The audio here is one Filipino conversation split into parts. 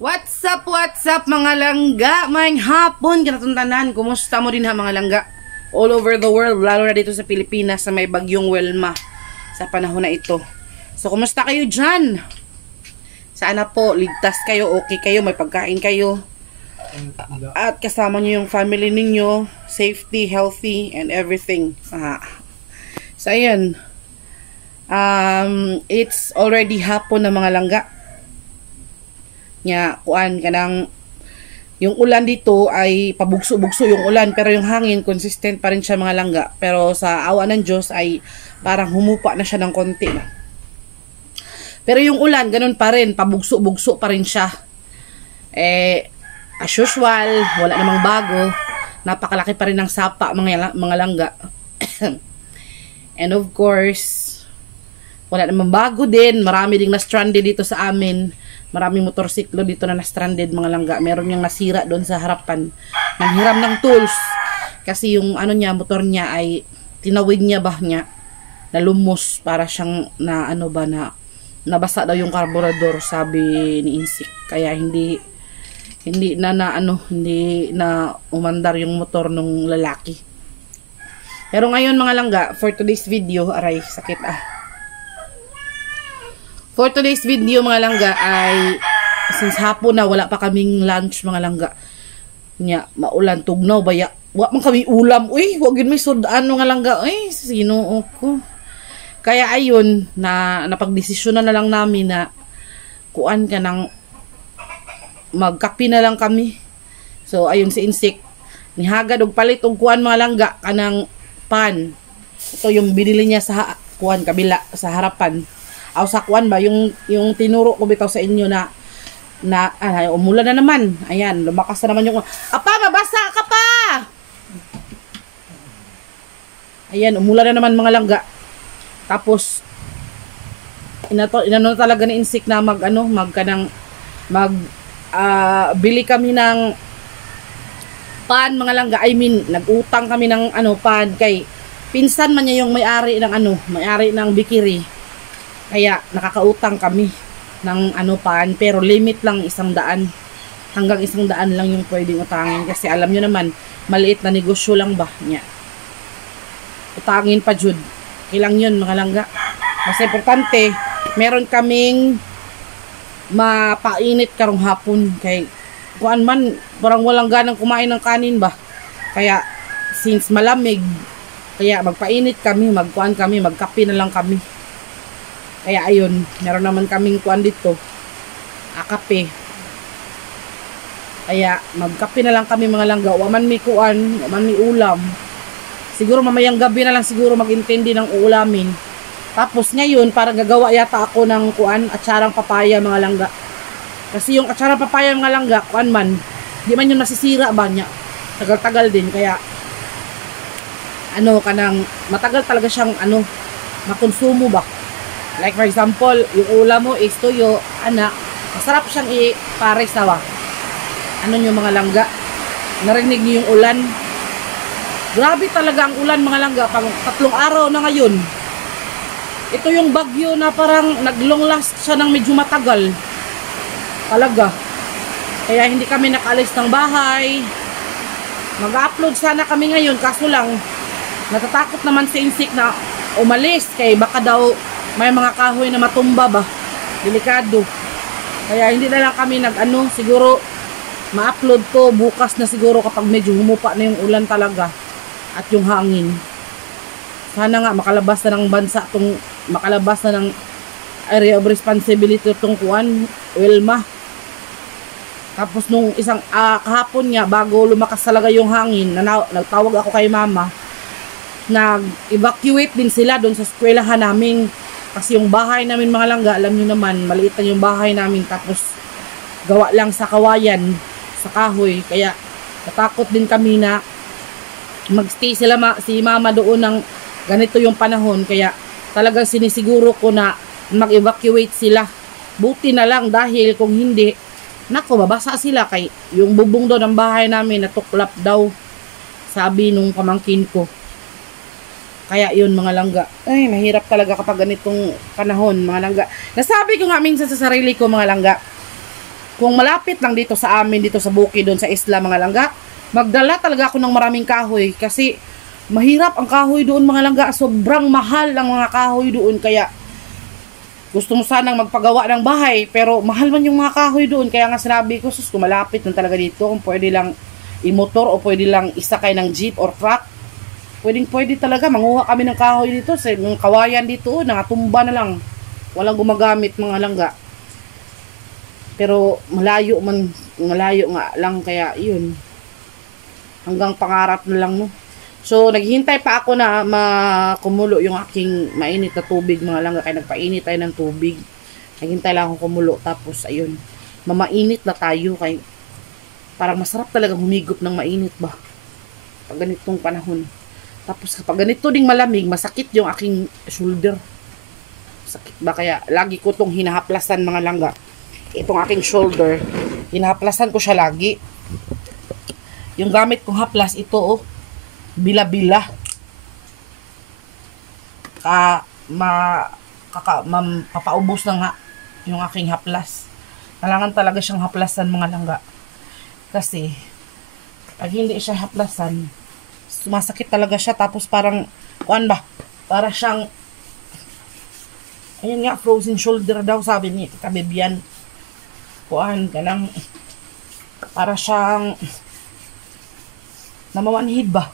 What's up mga langga? May hapon, kinatuntanan. Kumusta mo din ha mga langga? All over the world, lalo na dito sa Pilipinas sa may bagyong Wilma sa panahon na ito. So, kumusta kayo dyan? Sana po, ligtas kayo, okay kayo, may pagkain kayo. At kasama nyo yung family ninyo, safety, healthy, and everything. So, ayan. It's already hapon na mga langga. Nya kuan kanang yung ulan dito ay pabugso-bugso yung ulan, pero yung hangin consistent pa rin siya mga langga, pero sa awa ng Diyos ay parang humupa na siya ng konti na. Pero yung ulan ganun pa rin, pabugso-bugso pa rin siya. As usual, wala namang bago, napakalaki pa rin ng sapa mga langga. And of course, wala namang bago din, marami ding na stranded dito sa amin. Maraming motorsiklo dito na na-stranded mga langga. Meron yung nasira doon sa harapan. Nanghiram ng tools. Kasi yung ano niya, motor niya ay tinawid niya ba niya. Nalumos para siyang na ano ba na nabasa daw yung carburetor, sabi ni Insik. Kaya hindi na umandar yung motor ng lalaki. Pero ngayon mga langga, for today's video, aray sakit For today's video mga langga ay since hapon na wala pa kaming lunch mga langga. Nya maulan tugnaw baya. Wa man kami ulam. Uy, wag yun may sudan mga langga. Uy, sino ko. Kaya ayun na napagdesisyonan na lang namin na kuan ka ng magkape na lang kami. So ayun si Insik nihagad og palit og kuan mga langga kanang pan. Ito yung binili niya sa kuan kabila sa harapan. Aw sa kuan ba yung tinuro ko bitaw sa inyo na umulan na naman. Ayan, lumakas na naman yung apa, mabasa ka pa. Ayan, umulan na naman mga langga. Tapos inano talaga ni Insik na bili kami ng pan mga langga. I mean, nag-utang kami ng pan kay pinsan man niya yung may-ari ng bikiri. Kaya nakakautang kami ng pan, pero limit lang 100. Hanggang 100 lang yung pwedeng utangin kasi alam nyo naman, maliit na negosyo lang ba niya. Utangin pa jud. Ilang yun mga langga. Mas importante, meron kaming mapainit karong hapon kay kuan man parang walang ganang kumain ng kanin ba. Kaya since malamig, kaya magpainit kami, magkape na lang kami. Kaya ayun, meron naman kaming kuan dito. Kape. Kaya magkape na lang kami mga langga. Waman mi kuan, waman mi ulam. Siguro mamayang gabi na lang siguro mag-intindi ng uulamin. Tapos ngayon, parang gagawa yata ako ng kuan, atsarang papaya mga langga. Kasi yung atsarang papaya mga langga, kuan man, di man yung nasisira ba niya. Tagal-tagal din, kaya kanang matagal talaga siyang makonsumo ba. Like for example, yung ulam mo is tuyo, masarap siyang i-pares tawa. Yung mga langga, narinig niyo yung ulan. Grabe talaga ang ulan mga langga, pang 3 araw na ngayon. Ito yung bagyo na parang nag-long last siya ng medyo matagal. Talaga. Kaya hindi kami nakaalis ng bahay. Mag-upload sana kami ngayon, kaso lang, natatakot naman si Insik na umalis, kay baka daw may mga kahoy na matumba ba, delikado. Kaya hindi na lang kami siguro ma-upload ko bukas na siguro kapag medyo humupa na yung ulan talaga at yung hangin. Sana nga makalabas na ng area of responsibility itong kuan Wilma. Tapos nung isang kahapon nga bago lumakas talaga yung hangin, nagtawag ako kay mama, nag-evacuate din sila doon sa eskwelahan namin. Kasi yung bahay namin mga langga, alam nyo naman, maliit na yung bahay namin. Tapos gawa lang sa kawayan, sa kahoy. Kaya natakot din kami na magstay si mama doon ng ganito yung panahon. Kaya talagang sinisiguro ko na mag-evacuate sila. Buti na lang dahil kung hindi, mabasa sila. Kay yung bubong daw ng bahay namin natuklap daw, sabi nung pamangkin ko. Kaya yun mga langga. Ay, mahirap talaga kapag ganitong panahon mga langga. Nasabi ko nga minsan sa sarili ko mga langga, Kung malapit lang dito sa amin, dito sa bukid, doon sa isla mga langga, magdala talaga ako ng maraming kahoy kasi mahirap ang kahoy doon mga langga. Sobrang mahal ang mga kahoy doon, kaya gusto mo sanang magpagawa ng bahay pero mahal man yung mga kahoy doon. Kaya nga sinabi ko, sus, kung malapit lang talaga dito, kung pwede lang imotor o pwede lang isakay ng jeep or truck, pwede talaga manguha kami ng kahoy dito sa mga kawayan dito, nangatumba na lang, walang gumagamit mga langga. Pero malayo nga lang, kaya yun, hanggang pangarap na lang, no. So naghihintay pa ako na makumulo yung aking mainit na tubig mga langga, kaya nagpainit tayo ng tubig. Naghihintay lang ako kumulo, tapos ayun, mamainit na tayo, kaya parang masarap talaga humigop ng mainit ba pag ganitong panahon. Tapos kapag ganito ding malamig, masakit yung aking shoulder, sakit ba, kaya lagi ko tong hinahaplasan mga langga. Itong aking shoulder, hinahaplasan ko siya lagi. Yung gamit kong haplas, ito oh, bila-bila. Papaubos na nga yung aking haplas. Kailangan talaga siyang haplasan mga langga. Kasi, pag hindi siya haplasan, sumasakit talaga siya. Tapos parang, kuan ba? Para siyang, ayun nga, frozen shoulder daw sabi ni Kabibian. Kuan, kanang, para siyang, namamanhid ba?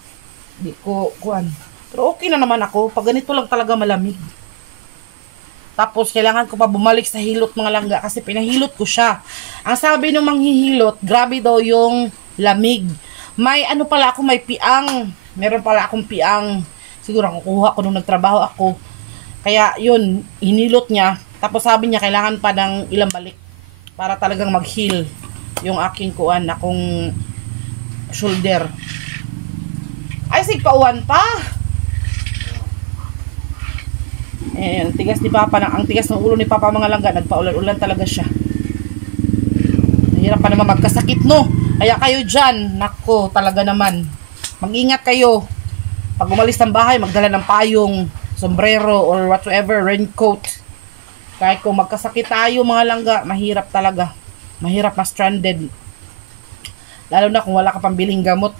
Di ko, kuan. Pero okay na naman ako. Pag ganito lang talaga malamig. Tapos, kailangan ko pa bumalik sa hilot mga langga kasi pinahilot ko siya. Ang sabi ng manghihilot, grabe daw yung lamig. May ano pala ako, may piang. Meron pala akong piang. Siguro kukuha ko nung nagtrabaho ako. Kaya yun, hinilot niya. Tapos sabi niya, kailangan pa ng ilang balik para talagang mag-heal yung aking kuan, akong shoulder. Ay, sigpauwan pa. Ayan, tigas ni Papa, ang tigas ng ulo ni Papa mga langga, nagpaulan-ulan talaga siya. Mahirap pa naman magkasakit, no? Kaya kayo dyan, nako, talaga naman. Mag-ingat kayo. Pag umalis ng bahay, magdala ng payong, sombrero, or whatsoever, raincoat. Kahit kung magkasakit tayo mga langga, mahirap talaga. Mahirap ma-stranded. Lalo na kung wala ka pang biling gamot.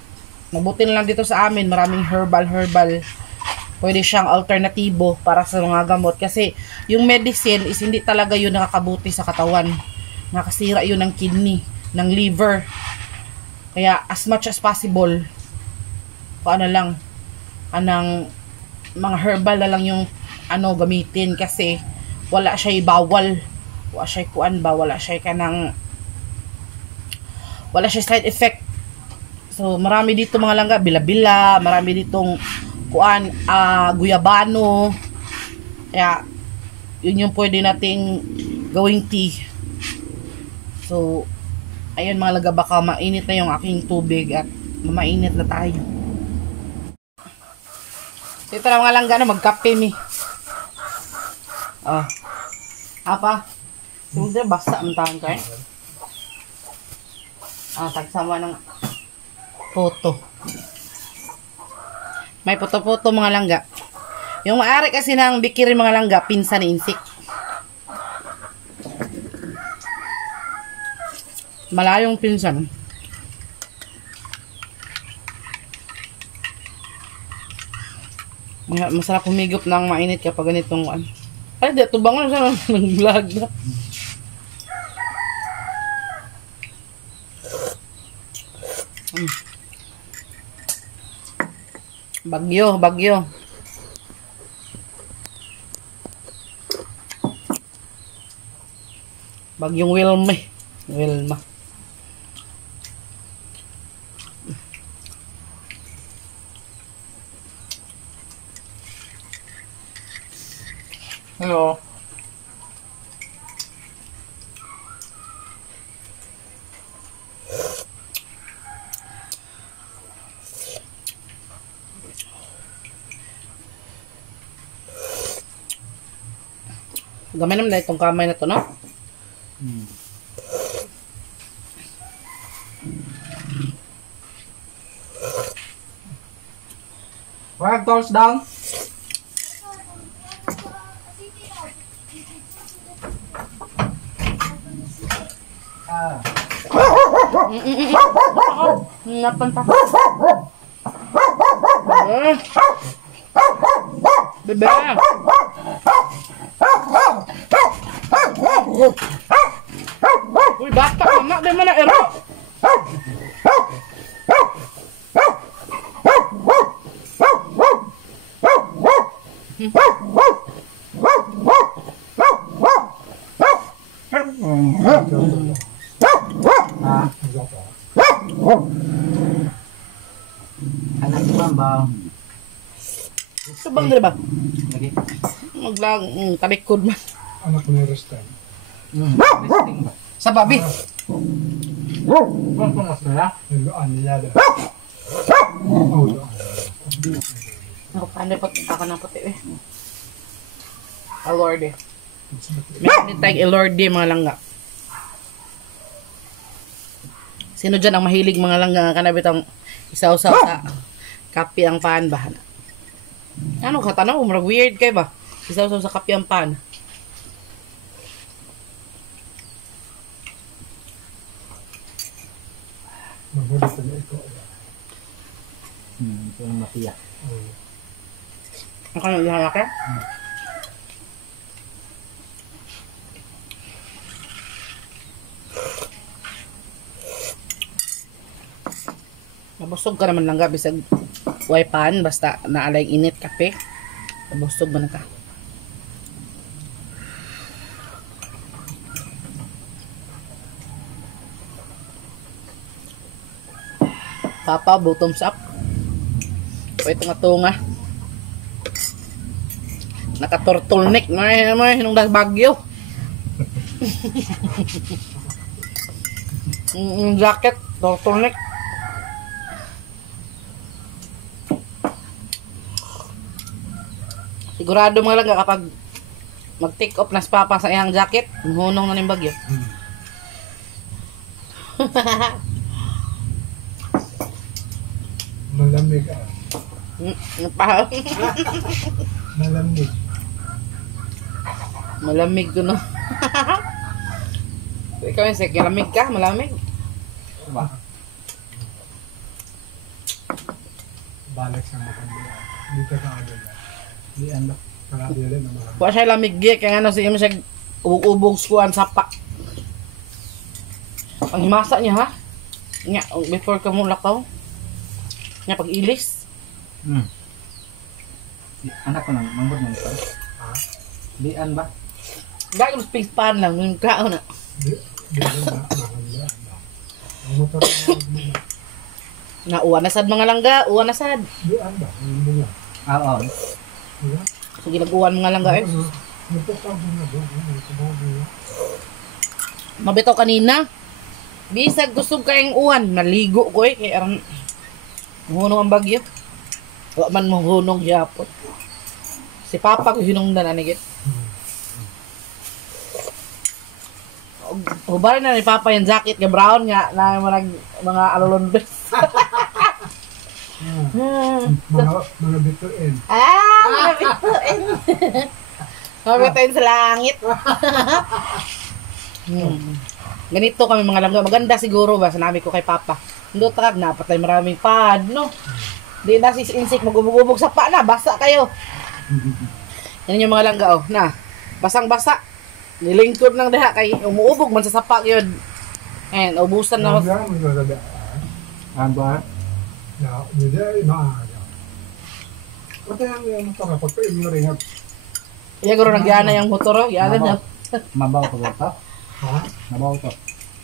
Mabuti na lang dito sa amin, maraming herbal. Pwede siyang alternatibo para sa mga gamot. Kasi yung medicine is hindi talaga yun nakakabuti sa katawan. Nakasira yun ng kidney, ng liver. Kaya as much as possible, kung ano lang, anang mga herbal na lang yung gamitin. Kasi wala siya bawal. Wala siya kuan ba, wala siya side effect. So marami dito mga langga, bila-bila, marami ditong kuan, guyabano. Kaya yun yung pwede nating gawing tea. So ayun mga langga, baka mainit na yung aking tubig at mainit na tayo. So ito na mga langga na magkape mi. Apa? Hindi basta ang tahan ka eh. Tagsama ng photo. May puto-puto mga langga. Yung maari kasi ng bikiri mga langga, pinsan ni Insik. Malayong pinsan. Masarap humigop ng mainit kapag ganitong ano. Ay, dito bangon siya ng vlog na. Bagyo. Bagyong Wilma. Hello. Gamay naman na itong kamay na to, no? Wag toes down. Napan pa. Bebe. Uy, bata ka na. Di mo na ero. Anak ko ba? Ito bang dali ba? Lagi. Maglang talikod man. Anak ko na restan. Resting ba? Sa babi. Kung masaya, niluan niya da. Oh, Ako paano pa ako ng puti eh. Lord eh. Meron din tayong Lord eh mga langga. Sino dyan ang mahilig mga langga kanabit ang isaw-saw sa kape ang pan ba? Ano ka tanong? Marag weird kay ba? Isaw-saw sa kape ang pan. magulit na ito. Ito yung matiyak. Ang kanang ihalak eh? Mabusog ka naman lang gabi sa wipan basta naalay init kape. Mabusog ba na ka? Papa, bottoms up. O ito nga tunga. Naka-turtleneck na nung bagyo. Jacket, turtleneck. Sigurado mga lang kapag mag-take off na si Papa sa iyang jacket, hunong na ng bagyo. Malamig ah. Malamig. Malamig ko no. Ikaw yung sige, malamig ka, malamig. Ba? Balik sa makandila. Dito ka agad. Di ano. Para di rin naman. Kuha siya lamig kaya ano siya siya ubog-ubog skuan sapa. Ang himasa niya ha. Nya before ka mo lakaw. Nya pag ilis. Anak ko nang manggod mo ito. Ha? Dian ba? Dahil space pan lang yung kao na. Di rin na. Makandila. Ang motor na. Na uwan na sad mga langga, uwan na sad. Di ano ba? Ang bunga. Oo. Diba? Sige nag-uwan mga langga eh. Nagpapag bunga ba? Nagpapag bunga. Mabitaw kanina. Bisag gusto kayong uwan, naligo ko eh kay aron hunong ang bagyo. Wa man mo hunong gyapon. Si Papa ko hinungdan anigit. Hubarin na ni Papa yung jacket nga brown nga na mga alulunbes. Mga bituin. Mga bituin. Mga bituin sa langit. Ganito kami mga langga. Maganda siguro ba? Sanabi ko kay Papa. Hindi takag na. Patay maraming pad, no? Di na si insik magubog-ubog sa pa na. Basa kayo. Yan yung mga langga, oh. Na. Basang-basa. Nilingkod ng deha kay umuubog man sa sapa yun. Ayan, ubusan na. Aba? Ya, hindi maaga. Pati ang yung motor, pagka yung ringat. Iya, guro nagyana yung motor, oh. Yana niya. Mabaw ko ba ito? Ha? Mabaw to.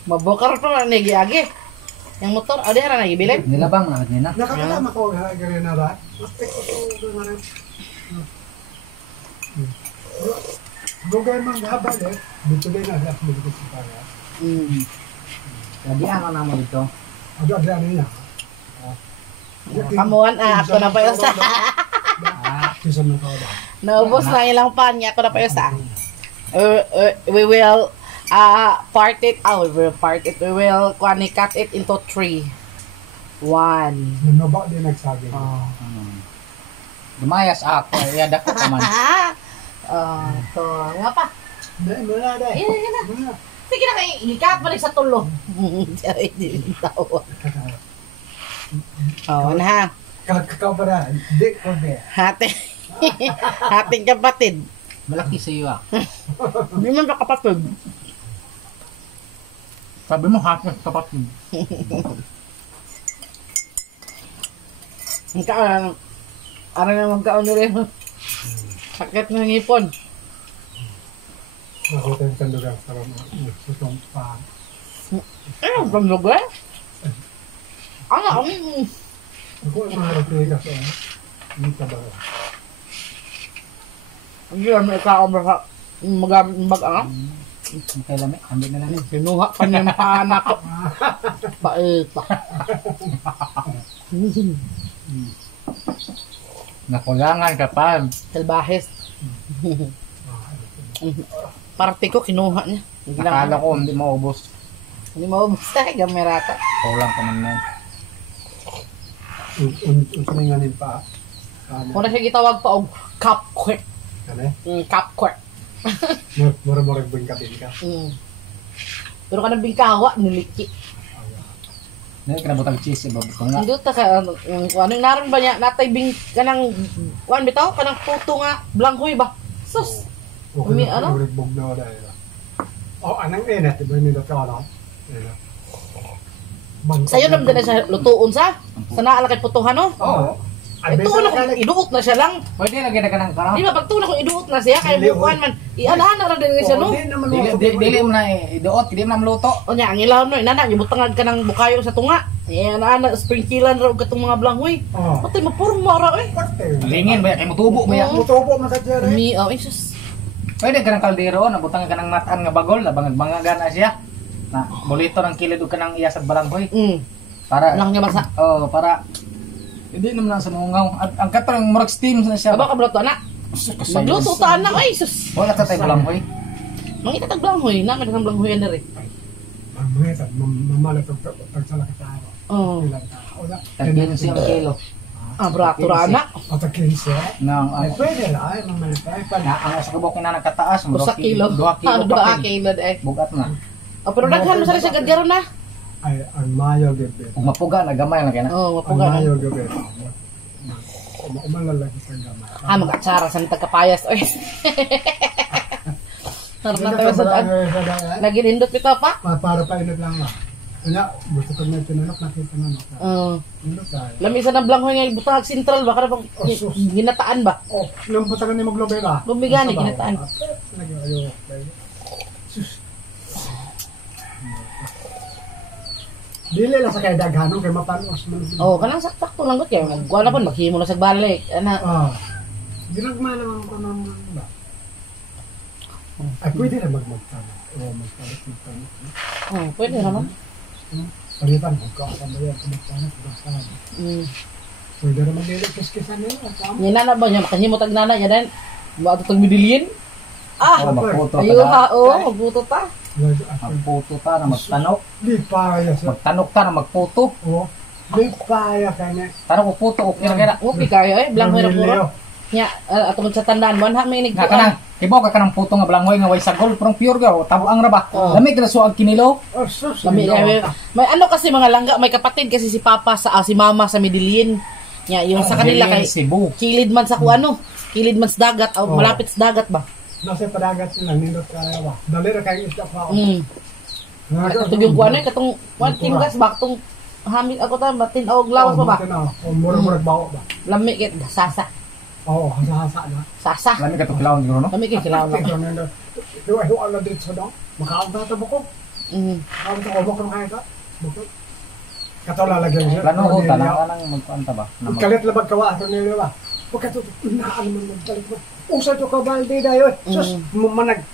Mabukar pa na nagi-agi. Yung motor, ada na nagibilin. Nilabang na nila. Nakakatama ko ha, ganyan na ba? Mastik ko ito, ganyan. Gugay mang habal eh. Dito din na, lahat mo dito sa kanya. Lagi ako naman dito. Ada ano niya. Kamuan, ako na pa yung sa. Kisa mo ka ba? Naubos na ilang pan niya, ako na pa yung sa. We will part it out. We will cut it into 3. 1. Nanaba din nagsabi. Lumayas ako. Yada ko ka man. Ito. Nga pa. Hindi, muna dahil. Yan na. Muna. sige na kayo, ikat pa rin sa tulo. Diyan, hindi tawa. Oo, na ha. Kakakaw pa na. Hindi ko ba. Hati. Hating kapatid. Malaki sa iyo ah. Hindi man ba kapatid? Sabi mo hati sa kapatid. Ano na magkaon rin. Sakit ng ngipon. Nakita yung sandugan sa susong pa. Ano, pamlog eh? Ako, Ako ang mga replikas o. Hindi ka ba? hindi naman ikaw magamit ng bag-ang. Kaya lamig, ambil na lang. Sinuha pa niya yung anak ko. Paita. Nakulangan ka pa. Salbahes. Party ko, kinuha niya. Nakala ko hindi maubos. Hindi maubos tayo, gamerata. Kulang ka naman. Usaninganin pa. Kung na siya gitawag pa og cupquake. Ano eh? Cupquake. Mura-mura bingka-bingka ka. Pero ka ng bingkawa, niliki. Hindi ka nabutang cheese, iba butang nga. Hindi ta ka, anong naroon ba niya, natay kanang, kuan bitaw, kanang puto nga, blanghoy ba? Sus! Umi, ano? Mura-bog na wala yun. Oh, anang inat. Iba yung nilot ka ano? Sa'yo naman na siya lutuon sa? Sa naala kay putuhan, no? Oo. Ito na kung iduot na siya lang. Pwede lagi na ka ng karang. Di ba, pag tuna kung iduot na siya, kaya bukuan man, ianahan na rin siya, no? Dili mo na iduot, hindi mo na maluto. O niya, ang ilaw no, inana, ibutangag ka ng bukayo sa tunga. Ianahan na, sprinklean raw katong mga blanghoy. Patay, mapurma raw eh. Lingin ba yan? Kaya mutubo ba yan? Mutubo man sa dyan eh. Mi, oh, isus. Pwede ka ng kaldero, nabutang ka ng mataan nga bagol, nabangag-bangagan na siya. Na, bulito ng kilid o ka ng iyasag balanghoy. Para, Lang niya basa. para, hindi naman sa mungaw. Ang katong murag steam na siya. Aba ka bro to, anak? Magluto ta, anak, ay, sus. Wala ka tayo balanghoy. Mangita tag blanghoy, namin ng blanghoy yan na rin. Mamaya, mamalat ang tagsala ka sa araw. Oo. Ilan ka? Wala. Tagyan siya ang kilo. Ah, brato ra, anak. O tag-15. Nang, Ay, pwede na. Ay, mamalit. Ay, ang sa kabok na nakataas, 2 kilo. 2 kilo 2 pa. kilo eh. Bugat na. Oh, pero daghan mo sa sa gadgaro na. ay, ang mayo gabi. Kung mapuga na gamay lang kaya na. Oh, Ang mapuga mayo na. gabi. Umalalagi sa gamay. Ah, mag-atsara sa tagkapayas. Oy. Sarap na tayo sa daan. Lagi nindot ito pa. Para pa inot lang ba? Kanya, gusto ko na tinanok, nakita na naka. Inot tayo. Lamisa ng blanghoy nga butang sentral ba kada bang ginataan ba? Oh, nang butangan ni maglobe ba? Bumigani ginataan. Nag-ayo. Dili lang sa kay daghanon kay mapanos man. Oh, kanang sakto lang gud kay wala pon maghimo na sa balik. Ana. Ginagma lang ko nang ba. Ay pwede na magmagtano. O magtano. Oh, pwede naman. Palitan ko ka sa bayan ko magtano magtano. Pwede na magdili kiskisan nila. Ni nana ba niya makahimo tag nana niya dan. Ba tag midilin? Ah, Magputo ayo ta. ha, oh, magbuto ta. Magputo ta na magtanok. Di paya sa. Magtanok ta na magputo. Oh. Di paya kanya. Tanok ko puto okay na kaya. Okay kayo eh, blanghoy ra puro. Nya, ato sa tandaan mo ha may Nga kanang kibaw ka kanang puto nga balanghoy nga way sagol pero pure ga tabuang ra ba. Lamig na suag kinilaw. Lami may ano kasi mga langga, may kapatid kasi si Papa sa si Mama sa Midilin. Nya, yung sa kanila kay Cebu. kilid man sa kuano, kilid man sa dagat o malapit sa dagat ba. Nasa padagat sila nindot kaya ba. Dali ra kay isda pa. Katong yung kuano katong one team gas ba katong hamig ako ta batin og lawas pa ba. O mura-mura bawo ba. Lami kit sasa. Oo, hasa-hasa na. Sasa. Lamig ka to kilawon siguro no. Lami kit kilaw na. Duwa ala dito daw. Makaunta ta buko. Kaunta ko mo kaya ka. Buko. Kato lalagyan siya. Plano ko tanang magkuanta ba. Kalit labag kawa ato nila ba. Pagkato naan man magkalit ba. Usa to ka balde dayo. Sus manag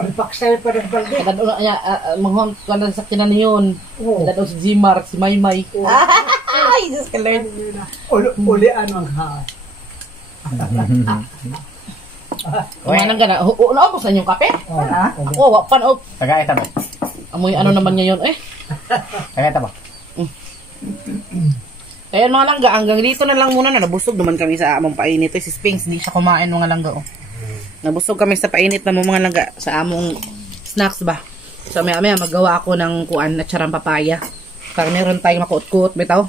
aripaksay pa rin balde. Kadado nya manghon kada sa kinan niyon. Oo. Kadado si Jimar, si Maymay. Ay, just kalern. Uli ano ang ha. Kumanan ka na. Naubos na yung kape? Ako, wapan o. Tagay ta ba. Amoy ano naman ngayon eh. Tagay ta ba. Kaya mga langga, hanggang dito na lang muna na. Nabusog naman kami sa among painit. Si Spinks, hindi siya kumain mga langga. Oh. Nabusog kami sa painit na mga langga sa among snacks ba. So, maya magawa ako ng kuan na charang papaya. Para meron tayong makuot-kuot, bitaw.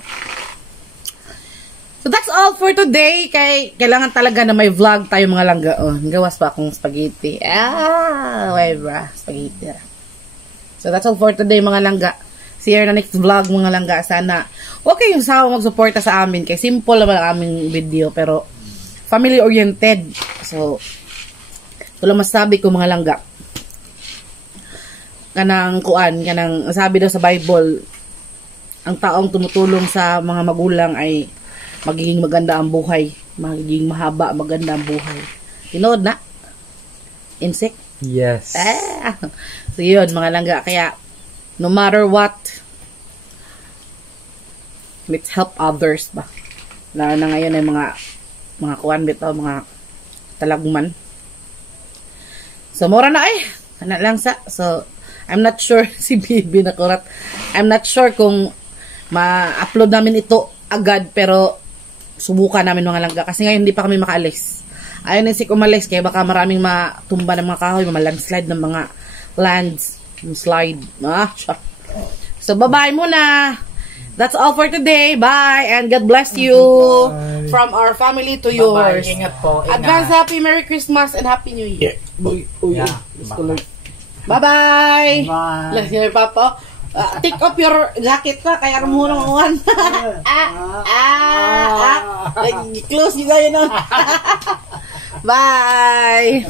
So, that's all for today. Kailangan talaga na may vlog tayo mga langga. Oh, gawas pa akong spaghetti. Whatever. Spaghetti. So, that's all for today mga langga. See you in the next vlog mga langga. Sana, okay yung sawa magsuporta sa amin. Kaya simple naman ang aming video. Pero, family-oriented. So, ito lang masabi ko mga langga. Kanang sabi daw sa Bible, ang taong tumutulong sa mga magulang ay magiging maganda ang buhay. Magiging mahaba, maganda ang buhay. Tinood na? Insect? Yes. So yun, mga langga. Kaya, no matter what, let's help others ba? Lalo na ngayon ay mga kuwan bitaw, mga talagman. So, mura na ay. Lang sa. So, I'm not sure si Bibi na kurat. I'm not sure kung ma-upload namin ito agad, pero subukan namin mga langga. Kasi ngayon hindi pa kami makaalis. Ayaw na si umalis, kaya baka maraming matumba ng mga kahoy, landslide ng mga lands. Slide. So, bye-bye muna. That's all for today. Bye. And God bless you. Bye. From our family to yours. Bye-bye. Ingat po. Ingat. Advance Happy Merry Christmas and Happy New Year. Yeah. Bye-bye. Bye. Let's hear Papa. Take off your jacket ka, kaya mo nang uwan. Close you guys nun. Bye.